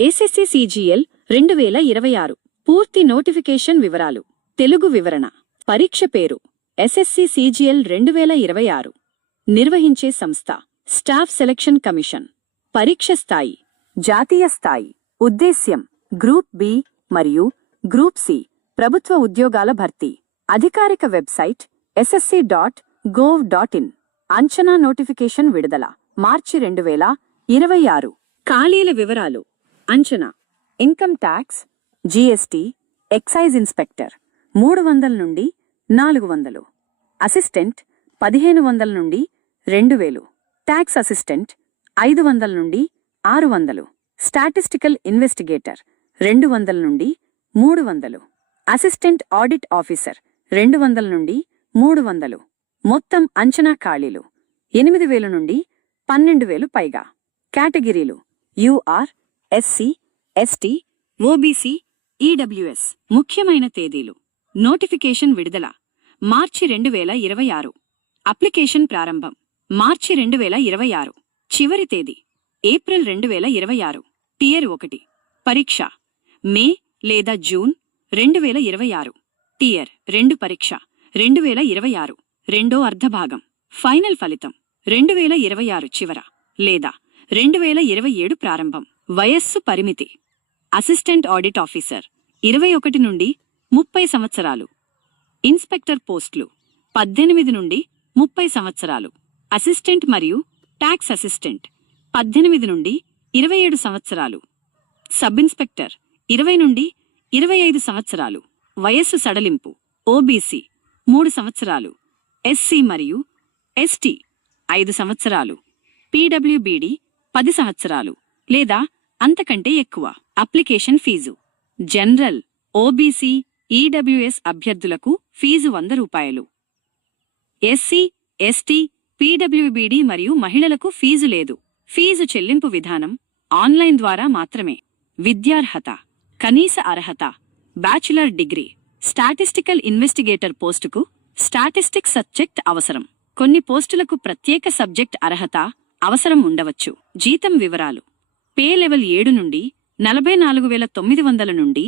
SSC CGL 2026 పూర్తి notification వివరాలు. తెలుగు వివరణ. పరీక్ష పేరు ఎస్ఎస్సి సిజిఎల్ 2026. నిర్వహించే సంస్థ స్టాఫ్ సెలక్షన్ కమిషన్. పరీక్ష స్థాయి జాతీయ స్థాయి. ఉద్దేశ్యం గ్రూప్ బి మరియు గ్రూప్ సి ప్రభుత్వ ఉద్యోగాల భర్తీ. అధికారిక వెబ్సైట్ ssc.gov.in. అంచనా నోటిఫికేషన్ విడుదల మార్చి 2026. ఖాళీల వివరాలు. అంచనా income tax, GST, excise inspector 300 నుండి 400. అసిస్టెంట్ 1500 నుండి 2000. ట్యాక్స్ అసిస్టెంట్ 500 నుండి 600. స్టాటిస్టికల్ ఇన్వెస్టిగేటర్ 200 నుండి 300. అసిస్టెంట్ ఆడిట్ ఆఫీసర్ 200 నుండి 300. మొత్తం అంచనా ఖాళీలు 8000 నుండి 12000 పైగా. కేటగిరీలు UR, SC, ST, OBC, EWS. ముఖ్యమైన తేదీలు. నోటిఫికేషన్ విడుదల మార్చి 2026. అప్లికేషన్ ప్రారంభం మార్చి 2026. చివరి తేదీ ఏప్రిల్ 2026. టియర్ 1 పరీక్ష మే లేదా జూన్ 2026. టియర్ 2 పరీక్ష 2026 రెండో అర్ధభాగం. ఫైనల్ ఫలితం 2026 చివర లేదా 2027 ప్రారంభం. వయస్సు పరిమితి అసిస్టెంట్ ఆడిట్ ఆఫీసర్ 21 నుండి 30 సంవత్సరాలు. ఇన్స్పెక్టర్ పోస్టులు 18 నుండి 30 సంవత్సరాలు. అసిస్టెంట్ మరియు ట్యాక్స్ అసిస్టెంట్ 18 నుండి 27 సంవత్సరాలు. సబ్ ఇన్స్పెక్టర్ 20 నుండి 25 సంవత్సరాలు. వయస్సు సడలింపు ఓబీసీ 3 సంవత్సరాలు, ఎస్సీ మరియు ఎస్టీ 5 సంవత్సరాలు, పీడబ్ల్యూబీడీ 10 సంవత్సరాలు లేదా అంతకంటే ఎక్కువ. Application fee general, OBC, EWS అభ్యర్థులకు ఫీజు 100 రూపాయలు. ఎస్సీ, ఎస్టీ, పీడబ్ల్యూబీడీ మరియు మహిళలకు ఫీజు లేదు. ఫీజు చెల్లింపు విధానం ఆన్లైన్ ద్వారా మాత్రమే. విద్యార్హత కనీస అర్హత బ్యాచిలర్ డిగ్రీ. స్టాటిస్టికల్ ఇన్వెస్టిగేటర్ పోస్టుకు స్టాటిస్టిక్స్ సబ్జెక్ట్ అవసరం. కొన్ని పోస్టులకు ప్రత్యేక సబ్జెక్ట్ అర్హత అవసరం ఉండవచ్చు. జీతం వివరాలు పే లెవెల్ 7 నుండి 44,900 నుండి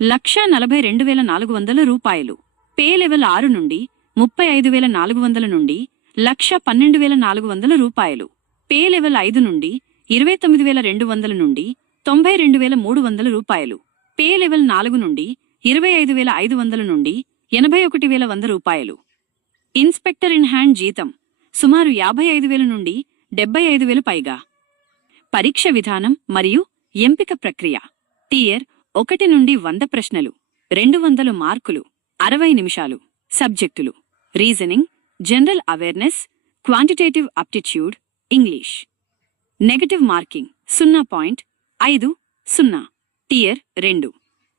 1,42,400 రూపాయలు. పే లెవెల్ 6 నుండి 35,400 నుండి 1,12,400 రూపాయలు. పే లెవెల్ 5 నుండి 29,200 నుండి 92,300 రూపాయలు. పే లెవెల్ 4 నుండి 25,500 నుండి 81,100 రూపాయలు. ఇన్స్పెక్టర్ ఇన్ హ్యాండ్ జీతం సుమారు 55,000 నుండి 75,000 పైగా. పరీక్ష విధానం మరియు ఎంపిక ప్రక్రియ టియర్ 1 నుండి 100 ప్రశ్నలు 200 మార్కులు 60 నిమిషాలు. సబ్జెక్టులు reasoning, general awareness, quantitative aptitude, English. Negative marking 0.50. Tier 2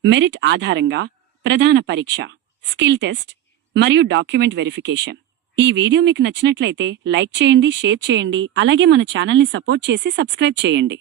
merit ఆధారంగా ప్రధాన పరీక్ష, స్కిల్ టెస్ట్ మరియు డాక్యుమెంట్ వెరిఫికేషన్. ఈ వీడియో మీకు నచ్చినట్లయితే లైక్ చేయండి, షేర్ చేయండి, అలాగే మన ఛానల్ని సపోర్ట్ చేసి సబ్స్క్రైబ్ చేయండి.